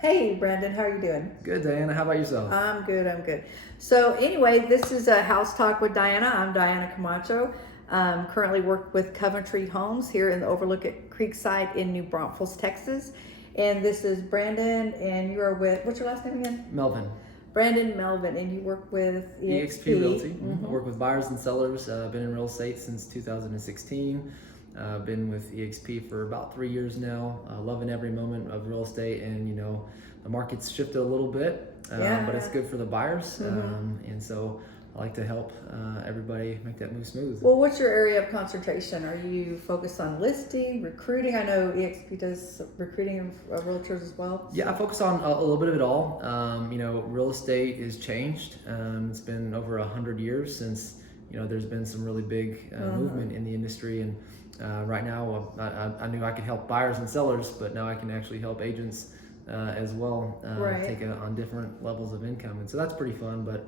Hey, Brandon, how are you doing? Good, Diana. How about yourself? I'm good, I'm good. So anyway, this is a House Talk with Diana. I'm Diana Camacho. Currently work with Coventry Homes here in the Overlook at Creekside in New Braunfels, Texas. And this is Brandon, and you are with, what's your last name again? Melvin. Brandon Melvin, and you work with ExP ExP. Realty. I work with buyers and sellers. Been in real estate since 2016. Been with ExP for about 3 years now. Loving every moment of real estate, and the market's shifted a little bit, but it's good for the buyers. And so I like to help everybody make that move smooth. Well, what's your area of concentration? Are you focused on listing, recruiting? I know EXP does recruiting of realtors as well. Yeah, I focus on a little bit of it all. Real estate has changed. It's been over 100 years since there's been some really big movement in the industry, and right now I knew I could help buyers and sellers, but now I can actually help agents as well, take on different levels of income, and so that's pretty fun. But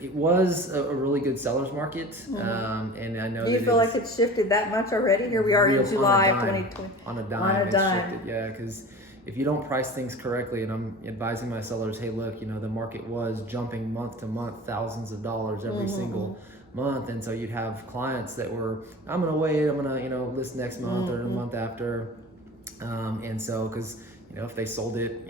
it was a really good seller's market, and I know. Do you feel like it's shifted that much already? Here we are in July of 2020. On a dime, it's shifted, yeah, because if you don't price things correctly, and I'm advising my sellers, hey, look, the market was jumping month to month, thousands of dollars every single month, and so you'd have clients that were, I'm gonna wait, I'm gonna list next month or the month after, and so because if they sold it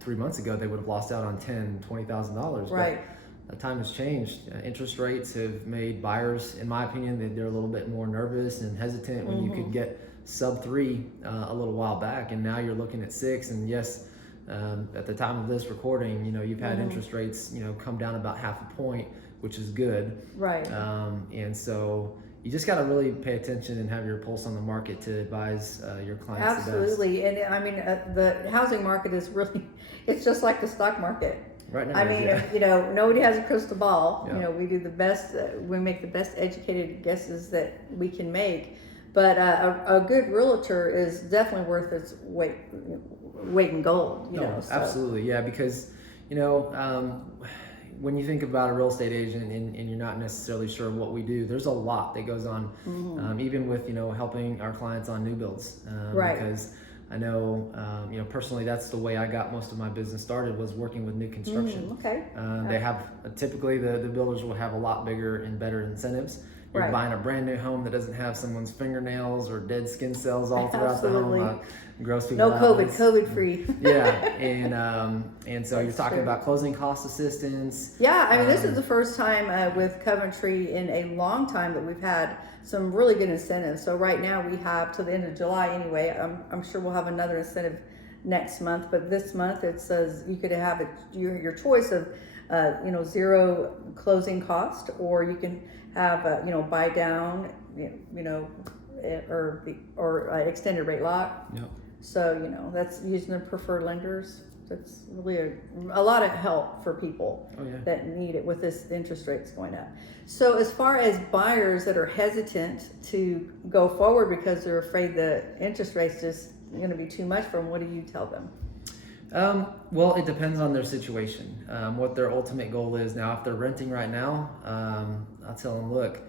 3 months ago, they would have lost out on $10,000-$20,000. Right. But time has changed. Interest rates have made buyers, in my opinion, they're a little bit more nervous and hesitant when you could get sub 3 a little while back, and now you're looking at 6. And yes, at the time of this recording, you've had interest rates come down about half a point, which is good. Right. And so you just got to really pay attention and have your pulse on the market to advise your clients. Absolutely. And I mean, the housing market is really, it's just like the stock market. Right now, I mean, nobody has a crystal ball. Yeah. We do the best, we make the best educated guesses that we can make. But a good realtor is definitely worth its weight in gold. Absolutely, yeah. Because when you think about a real estate agent and you're not necessarily sure what we do, there's a lot that goes on, even with helping our clients on new builds. Right. Because I know, personally, that's the way I got most of my business started, was working with new construction. Okay. They have typically the builders will have a lot bigger and better incentives. You're buying a brand new home that doesn't have someone's fingernails or dead skin cells all throughout the home. Gross people no out. COVID free. Yeah, and so you're talking about closing cost assistance. Yeah, I mean, this is the first time with Coventry in a long time that we've had some really good incentives. So right now we have to the end of July anyway. I'm sure we'll have another incentive next month, but this month it says you could have your choice of 0 closing cost, or you can have buy down, or extended rate lock. Yep. So that's using the preferred lenders. That's really a lot of help for people that need it with this interest rates going up. So as far as buyers that are hesitant to go forward because they're afraid the interest rates just going to be too much for them, what do you tell them? Well, it depends on their situation, what their ultimate goal is. Now, if they're renting right now, I'll tell them, look,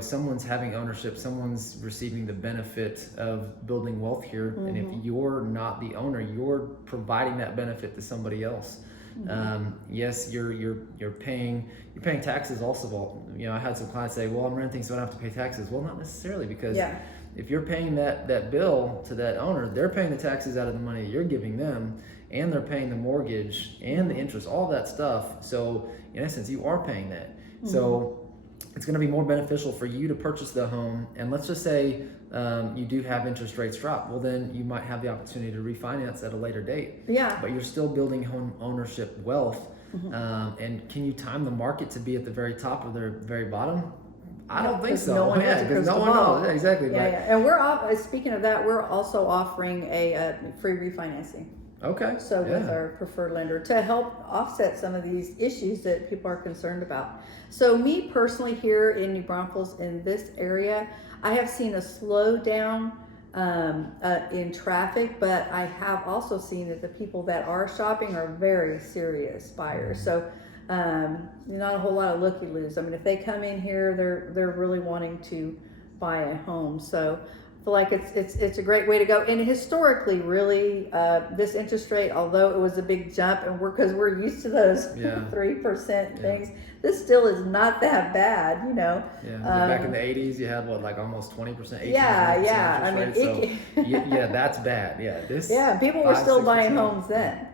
someone's having ownership, someone's receiving the benefit of building wealth here. And if you're not the owner, you're providing that benefit to somebody else. Yes, you're paying taxes also. I had some clients say, well, I'm renting, so I don't have to pay taxes. Well, not necessarily, because if you're paying that bill to that owner, they're paying the taxes out of the money that you're giving them, and they're paying the mortgage and the interest, all that stuff. So in essence, you are paying that. So it's going to be more beneficial for you to purchase the home. And let's just say you do have interest rates drop. Well, then you might have the opportunity to refinance at a later date. Yeah. But you're still building home ownership wealth. And can you time the market to be at the very top or the very bottom? I don't think so. No one has a crystal no one ball. knows. Yeah, exactly. Yeah. And speaking of that, we're also offering a free refinancing. Okay. So with our preferred lender to help offset some of these issues that people are concerned about. So me personally, here in New Braunfels, in this area, I have seen a slowdown in traffic, but I have also seen that the people that are shopping are very serious buyers. So not a whole lot of looky-loos. I mean, if they come in here, they're really wanting to buy a home. So feel like it's a great way to go. And historically, really, this interest rate, although it was a big jump, and we're used to those 3% things, this still is not that bad, you know. Yeah, back in the 80s, you had what, like almost 20%, 18% Yeah. I mean, so that's bad. Yeah, this. Yeah, people were still buying homes then.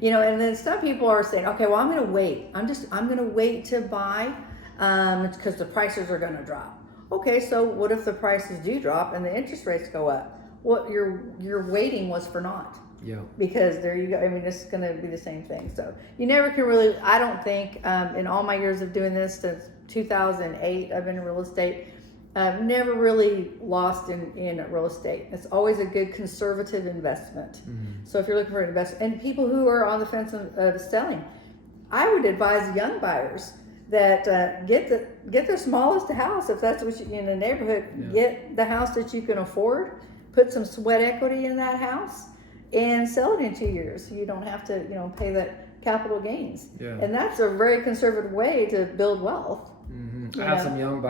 You know, and then some people are saying, okay, well, I'm going to wait. I'm going to wait to buy because the prices are going to drop. Okay, so what if the prices do drop and the interest rates go up? What your waiting was for naught. Yeah. Because there you go. I mean, it's going to be the same thing. So you never can really, I don't think, in all my years of doing this since 2008, I've been in real estate, never really lost in real estate. It's always a good conservative investment. Mm-hmm. So if you're looking for an investment, and people who are on the fence of selling, I would advise young buyers that get the smallest house if that's what you in the neighborhood. Get the house that you can afford. Put some sweat equity in that house and sell it in 2 years. You don't have to pay that capital gains. Yeah. And that's a very conservative way to build wealth. Mm-hmm. I have some young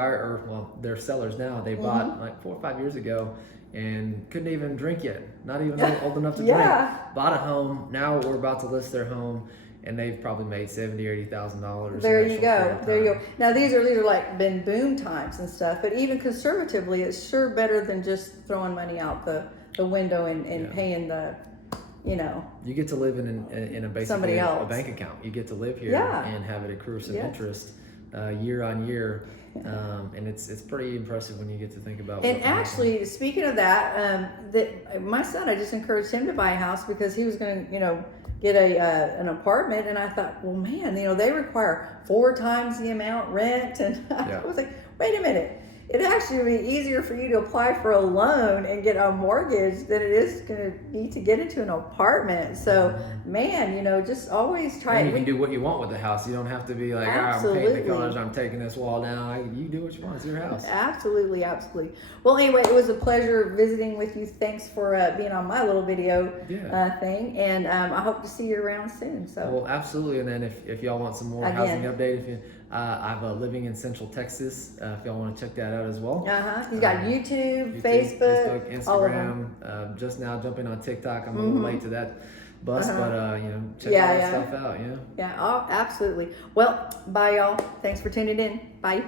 they're sellers now. They bought like 4 or 5 years ago and couldn't even drink yet. Not even old enough to drink. Bought a home. Now we're about to list their home, and they've probably made $70,000 or $80,000. There you go. There you go. Now these are like been boom times and stuff, but even conservatively, it's sure better than just throwing money out the window and paying the. You get to live in a basically a bank account. You get to live here and have it accrue some interest year on year, and it's pretty impressive when you get to think about. And actually, speaking of that, my son, I just encouraged him to buy a house because he was going to get an apartment, and I thought, well, man, they require 4 times the amount rent, and I was like, wait a minute. It'd actually be easier for you to apply for a loan and get a mortgage than it is going to be to get into an apartment. So, man, just always try. And you can do what you want with the house. You don't have to be like, I'm painting the colors, I'm taking this wall down. You do what you want. It's your house. Absolutely. Well, anyway, it was a pleasure visiting with you. Thanks for being on my little video thing. And I hope to see you around soon. So. Well, absolutely. And then if y'all want some more housing update, I'm living in Central Texas. If y'all want to check that out as well. He's got YouTube, Facebook, Instagram. all of them. Just now jumping on TikTok. I'm a little late to that bus, but check all that stuff out. Yeah. Oh, absolutely. Well, bye, y'all. Thanks for tuning in. Bye.